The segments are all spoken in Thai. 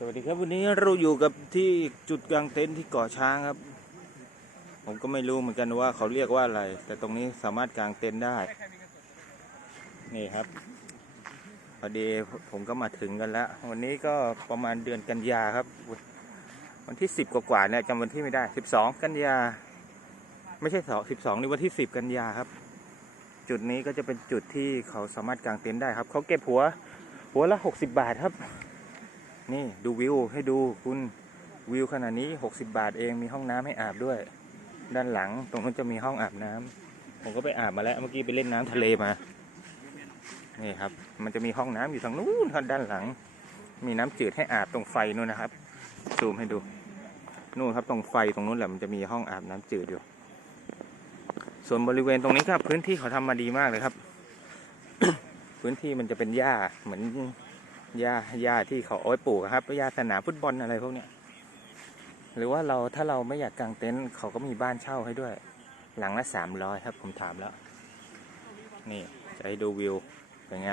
สวัสดีครับวันนี้เราอยู่กับที่จุดกลางเต็นท์ที่เกาะช้างครับ ผมก็ไม่รู้เหมือนกันว่าเขาเรียกว่าอะไร แต่ตรงนี้สามารถกางเต็นท์ได้ นี่ครับ พอดีผมก็มาถึงกันแล้ว วันนี้ก็ประมาณเดือนกันยาครับ วันที่สิบกว่าๆเนี่ยจำวันที่ไม่ได้สิบสองกันยา ไม่ใช่สองสิบสองนี่วันที่สิบกันยาครับ จุดนี้ก็จะเป็นจุดที่เขาสามารถกางเต็นท์ได้ครับเขาเก็บหัว หัวละหกสิบบาทครับ นี่ดูวิวให้ดูคุณวิวขนาดนี้60บาทเองมีห้องน้ำให้อาบด้วย ด้านหลังตรงนู้นจะมีห้องอาบน้ำผมก็ไปอาบมาแล้วเมื่อกี้ไปเล่นน้ำทะเลมา นี่ครับ มันจะมีห้องน้ำอยู่ทางนู้นครับด้านหลัง มีน้ำจืดให้อาบตรงไฟนู้นนะครับ ซูมให้ดูนู่นครับตรงไฟตรงนู้นแหละมันจะมีห้องอาบน้ำจืดอยู่ ส่วนบริเวณตรงนี้ครับ พื้นที่เขาทำมาดีมากเลยครับ พื้นที่มันจะเป็นหญ้าเหมือน หญ้าหญ้าที่เขาเอาไว้ปลูกครับหญ้าสนามฟุตบอลอะไรพวกเนี้ยหรือว่าเราถ้าเราไม่อยากกางเต็นท์เขาก็มีบ้านเช่าให้ด้วย หลังละสามร้อยครับ ผมถามแล้ว นี่จะให้ดูวิวเป็นไง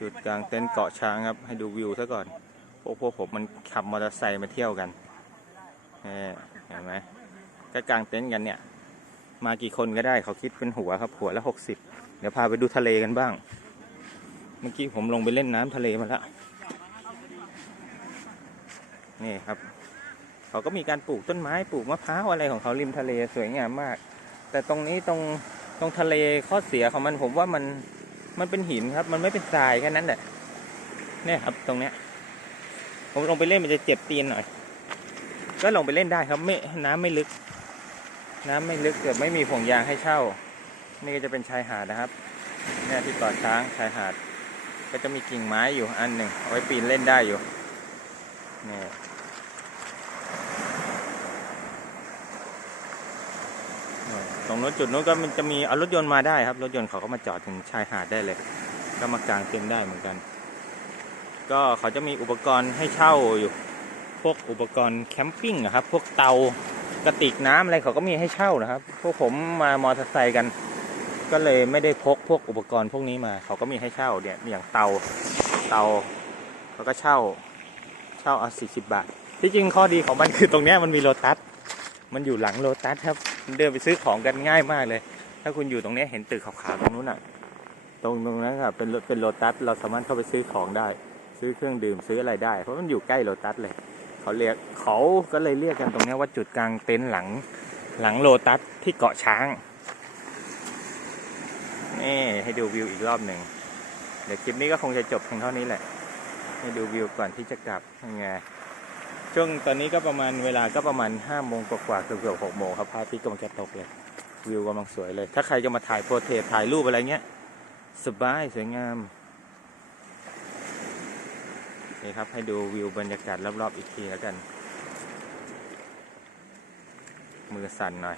จุดกลางเต็นท์เกาะช้างครับ ให้ดูวิวซะก่อนพวกพวกผมมันขับมอเตอร์ไซค์มาเที่ยวกันเห็นไหมก็กางเต็นท์กันเนี่ย มากี่คนก็ได้เขาคิดเป็นหัวครับหัวละหกสิบเดี๋ยวพาไปดูทะเลกันบ้าง เมื่อกี้ผมลงไปเล่นน้ำทะเลมาแล้วนี่ครับ เขาก็มีการปลูกต้นไม้ปลูกมะพร้าวอะไรของเขาริมทะเลสวยงามมาก แต่ตรงนี้ตรงตรงทะเลข้อเสียของมันผมว่ามันมันเป็นหินครับ มันไม่เป็นทรายแค่นั้นแหละเนี่ยครับตรงเนี้ย ผมลงไปเล่นมันจะเจ็บตีนหน่อย ก็ลงไปเล่นได้ครับ ไม่น้ำไม่ลึก น้ำไม่ลึกเกือบไม่มีห่วงยางให้เช่า นี่ก็จะเป็นชายหาดนะครับเนี่ยที่เกาะช้างชายหาด ก็จะมีกิ่งไม้อยู่อันหนึ่งเอาไว้ปีนเล่นได้อยู่นี่ตรงนู้นจุดนู้นก็มันจะมีเอารถยนต์มาได้ครับ รถยนต์เขาก็มาจอดถึงชายหาดได้เลย ก็มากางเต็นท์ได้เหมือนกัน ก็เขาจะมีอุปกรณ์ให้เช่าอยู่ พวกอุปกรณ์แคมปิ้งอะครับ พวกเตากระติกน้ำอะไรเขาก็มีให้เช่านะครับ พวกผมมามอเตอร์ไซค์กัน ก็เลยไม่ได้พกพวกอุปกรณ์พวกนี้มา เขาก็มีให้เช่าเนี่ยอย่างเตาเตาเขาก็เช่าเช่าเอาสี่สิบบาท ที่จริงข้อดีของมันคือตรงนี้มันมีโลตัสมันอยู่หลังโลตัสครับเดินไปซื้อของกันง่ายมากเลย ถ้าคุณอยู่ตรงนี้เห็นตึกขาวๆตรงนู้นอะ ตรงตรงนั้นครับเป็นเป็นโลตัสเราสามารถเข้าไปซื้อของได้ ซื้อเครื่องดื่มซื้ออะไรได้ เพราะมันอยู่ใกล้โลตัสเลยเขาเรียกเขาก็เลยเรียกกันตรงนี้ว่าจุดกลางเต็นท์หลังหลังโลตัสที่เกาะช้าง นี่ให้ดูวิวอีกรอบหนึ่ง เดี๋ยวคลิปนี้ก็คงจะจบเพียงเท่านี้แหละ ให้ดูวิวก่อนที่จะกลับยังไง ช่วงตอนนี้ก็ประมาณเวลาก็ประมาณห้าโมงกว่าๆเกือบหกโมงครับพระอาทิตย์กำลังจะตกเลย วิวกำลังสวยเลย ถ้าใครจะมาถ่ายโพสเทสถ่ายรูปอะไรเงี้ย สบายสวยงาม นี่ครับให้ดูวิวบรรยากาศรอบๆอีกทีแล้วกัน มือสั่นหน่อย